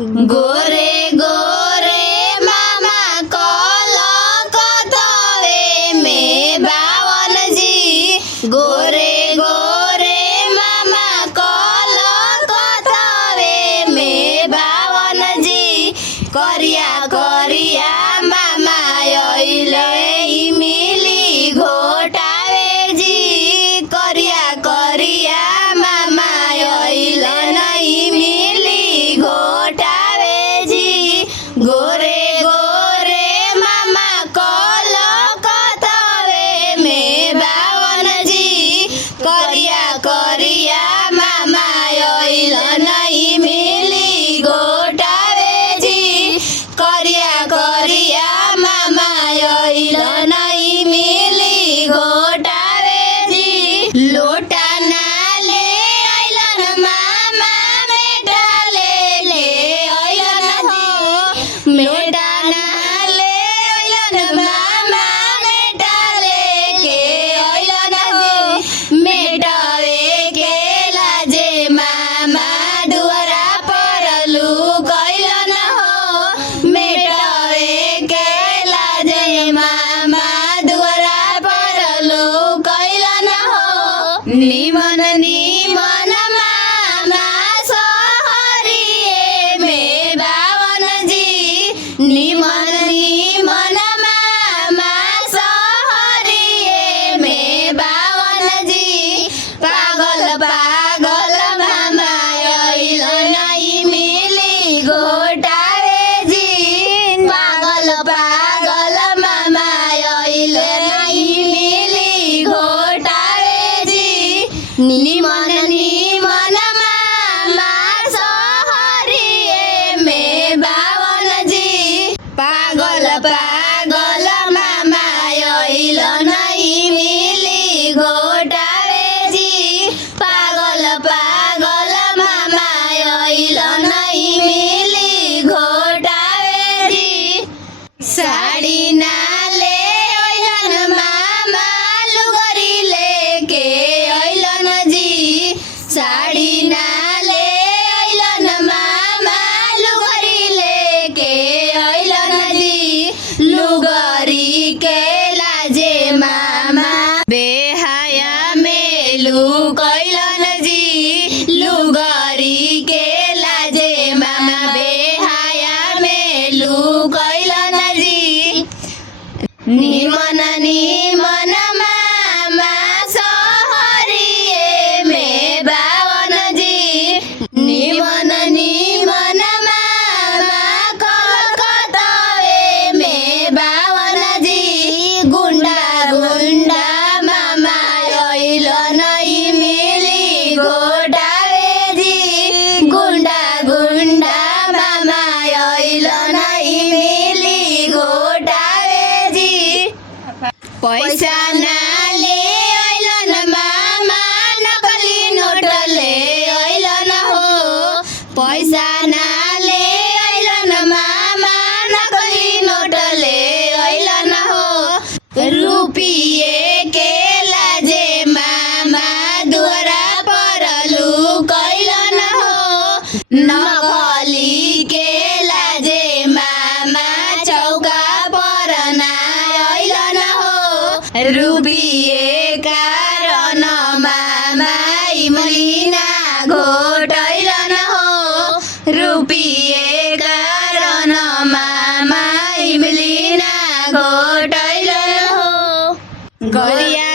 गोरे गोरे मामा कलकत्तावे में बावन जी। गोरे गोरे मामा कलकत्तावे में बावन जी। करिया करिया मामा अइले इमली घोटावे जी। करिया करिया मामा अइले इमली घोटावे जी। गोरे गोरे मामा कलकत्तावे में बावन जी। करिया करिया मामा अइले इमली घोटावे जी। करिया करिया मामा अइले इमली घोटावे जी। लोटा नाले अइलन मामा मेटा ले अइलन हो। मेटा नाले अइलन मामा मेटा लेके अइलन हो। मेटावे के लाजे मामा दुआरा पर लुकइलन हो। मेटावे के लाजे मामा दुआरा पर लुकइलन हो। निमन निमन मामा सहरिए में बावन जी। निमन निमन मामा सहरिए में बावन जी। पागल पागल मामा अइलन इमली घोटावे जी। पागल पागल मामा अइलन इमली घोटावे जी। निमन निमन मामा सहरिए में बावन जी। पागल पागल मामा अइलन इमली घोटावे जी। पागल पागल मामा अइलन इमली घोटावे जी। साड़ी नाले अइलन मामा लुगरी लेके अइलन जी। साड़ी नाले अइलन मामा लुगरी लेके अइलन जी। लुगरी के लाजे मामा बेहाया में लुकइलन जी। लुगरी के लाजे मामा बेहाया में लुकइलन जी। निमन निमन मामा सहरिए में बावन जी। निमन निमन मामा कलकत्तावे में बावन जी। गुंडा गुंडा मामा अइलन इमली घोटावे जी। गुंडा गुंडा मामा अइलन इमली घोटावे जी। पैसा नाले अइलन मामा नकली नोट ले अइलन हो। पैसा नाले अइलन मामा नकली नोट ले अइलन हो। रुपिए के लाजे मामा दुआरा पर लुकइलन हो। नकली के लाजे मामा चौका पर ना अइलन हो। रुपिए कारण मामा इमली ना घोटइलन हो। रुपिए कारण मामा इमली ना घोटइलन हो। गरिया